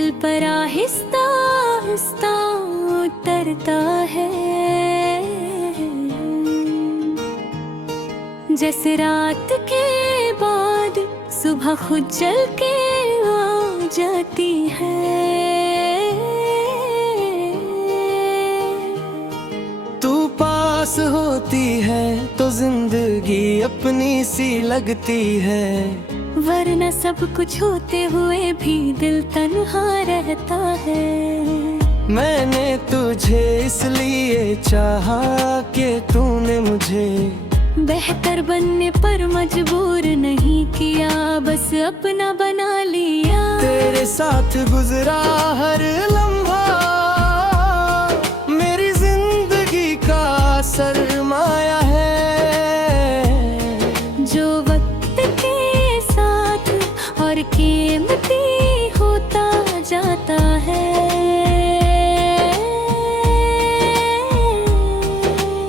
दिल पर आहिस्ता आहिस्ता उतरता है, जैसे रात के बाद सुबह खुद चल के आ जाती है। तू पास होती है तो जिंदगी अपनी सी लगती है, वरना सब कुछ होते हुए भी दिल तन्हा रहता है। मैंने तुझे इसलिए चाहा कि तूने मुझे बेहतर बनने पर मजबूर नहीं किया, बस अपना बना लिया। तेरे साथ गुजरा हर लम्हा मेरी जिंदगी का सरमाया है, जो वक्त के साथ और कीमती होता जाता है।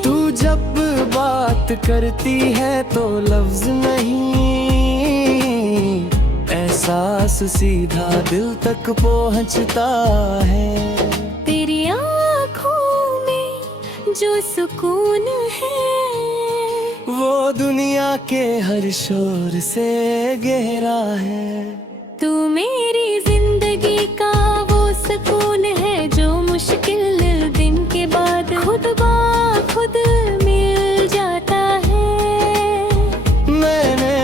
तू जब बात करती है तो लफ्ज नहीं, एहसास सीधा दिल तक पहुंचता है। तेरी आँखों में जो सुकून है, वो दुनिया के हर शोर से गहरा है। तू मेरी जिंदगी का वो सुकून है, जो मुश्किल दिन के बाद खुद ब खुद मिल जाता है। मैंने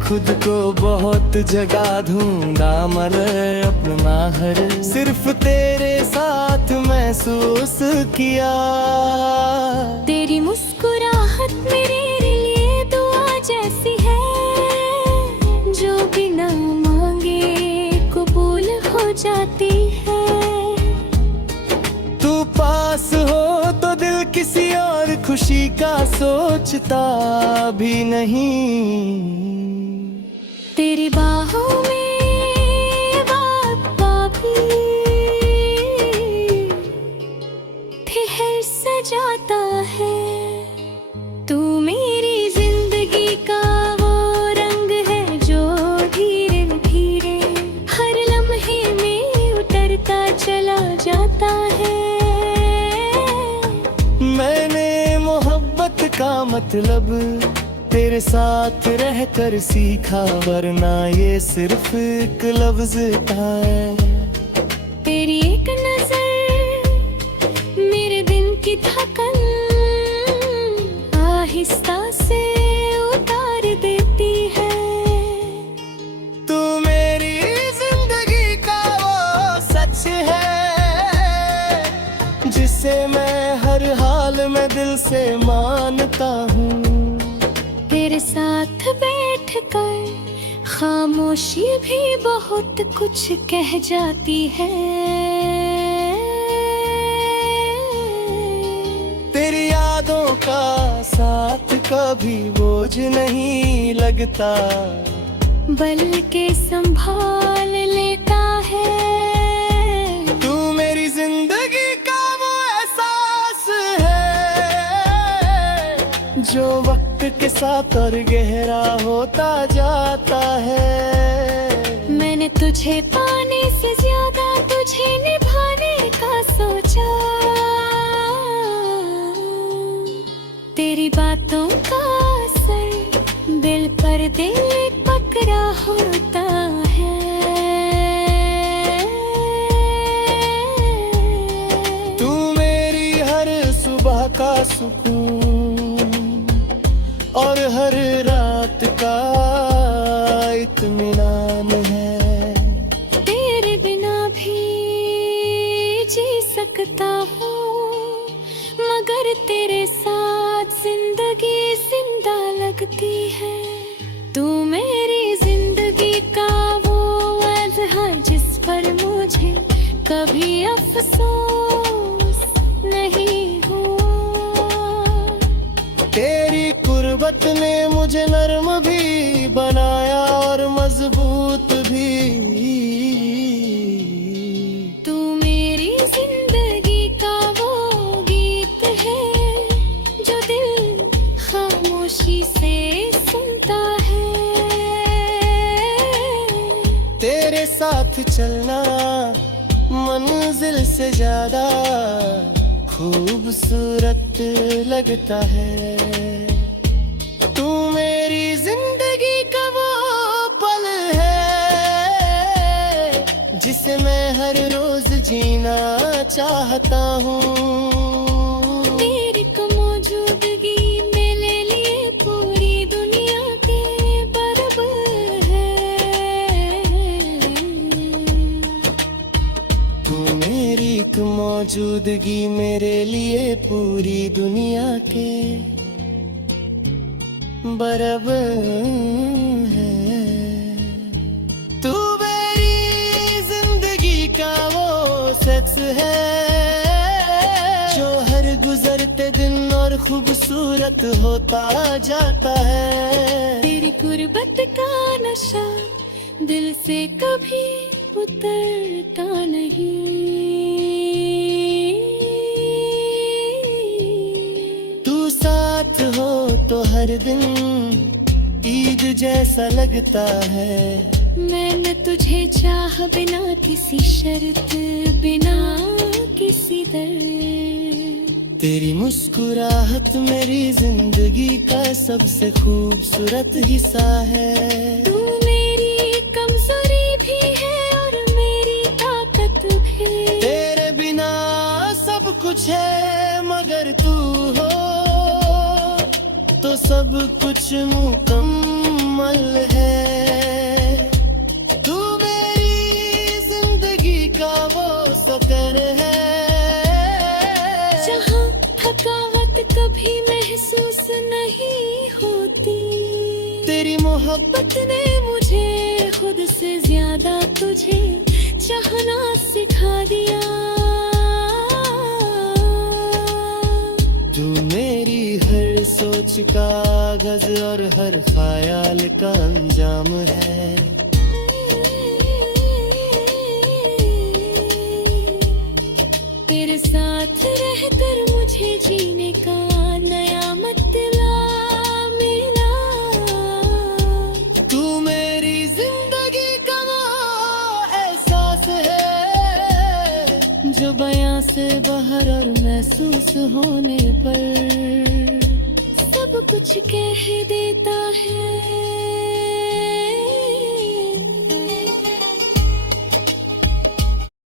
खुद को बहुत जगह ढूंढा मगर अपना हर सिर्फ तेरे साथ महसूस किया। तेरी मुस्कुराहट मेरे लिए दुआ जैसी है, जो बिना मांगे कबूल हो जाती है। तू पास हो तो दिल किसी और खुशी का सोचता भी नहीं। तेरी बाहों में बाबा भी ठहर सजाता है। तू मेरी जिंदगी का वो रंग है, जो धीरे धीरे हर लम्हे में उतरता चला जाता है। मैंने मोहब्बत का मतलब तेरे साथ रहकर सीखा, वरना ये सिर्फ एक लफ्ज था। तेरी एक नजर मेरे दिन की थकन आहिस्ता से उतार देती है। तू मेरी जिंदगी का वो सच है, जिसे मैं हर हाल में दिल से मानता हूँ। तेरे साथ बैठकर खामोशी भी बहुत कुछ कह जाती है। तेरी यादों का साथ कभी बोझ नहीं लगता, बल्कि संभाल लेता है। तू मेरी जिंदगी का वो एहसास है, जो वक्त के साथ और गहरा होता जाता है। मैंने तुझे पाने से ज्यादा तुझे निभाने का सोचा, तेरी बातों का असर दिल पर दिल पकड़ा होता है। तू मेरी हर सुबह का सुकून और हर रात का इत्मीनान है। तेरे बिना भी जी सकता हूँ, मगर तेरे साथ जिंदगी जिंदा लगती है। तू मेरी जिंदगी का वो अज़हर, जिस पर मुझे कभी अफसोस नहीं हुआ। तेरी कुर्बत ने मुझे नर्म भी बनाया और मजबूत भी। तू मेरी जिंदगी का वो गीत है, जो दिल खामोशी से सुनता है। तेरे साथ चलना मंजिल से ज्यादा खूबसूरत लगता है। तू मेरी जिंदगी का वो पल है जिसे मैं हर रोज जीना चाहता हूँ। तेरी को मौजूदगी मेरे लिए पूरी दुनिया के बराबर है। तू मेरी एक मौजूदगी मेरे लिए पूरी दुनिया के बराबर है। तू मेरी जिंदगी का वो शख्स है जो हर गुजरते दिन और खूबसूरत होता जाता है। तेरी गुर्बत का नशा दिल से कभी उतरता नहीं। तू साथ हो तो हर दिन ईद जैसा लगता है। मैंने तुझे चाह बिना किसी शर्त, बिना किसी दर। तेरी मुस्कुराहट मेरी जिंदगी का सबसे खूबसूरत हिस्सा है। तू मेरी कमजोरी भी है और मेरी ताकत भी। तेरे बिना सब कुछ है मगर तू हो तो सब कुछ मुकम्मल है। तू मेरी जिंदगी का वो सफर है जहाँ थकावट कभी महसूस नहीं होती। तेरी मोहब्बत ने मुझे खुद से ज्यादा तुझे चाहना सिखा दिया। तू मेरी हर सोच का आगाज़ और हर ख्याल का अंजाम है। तेरे साथ रहकर मुझे जीने का नया मतलब मिला। तू मेरी जिंदगी का वो एहसास है जो बयां से बाहर और महसूस होने पर सब कुछ कह देता है।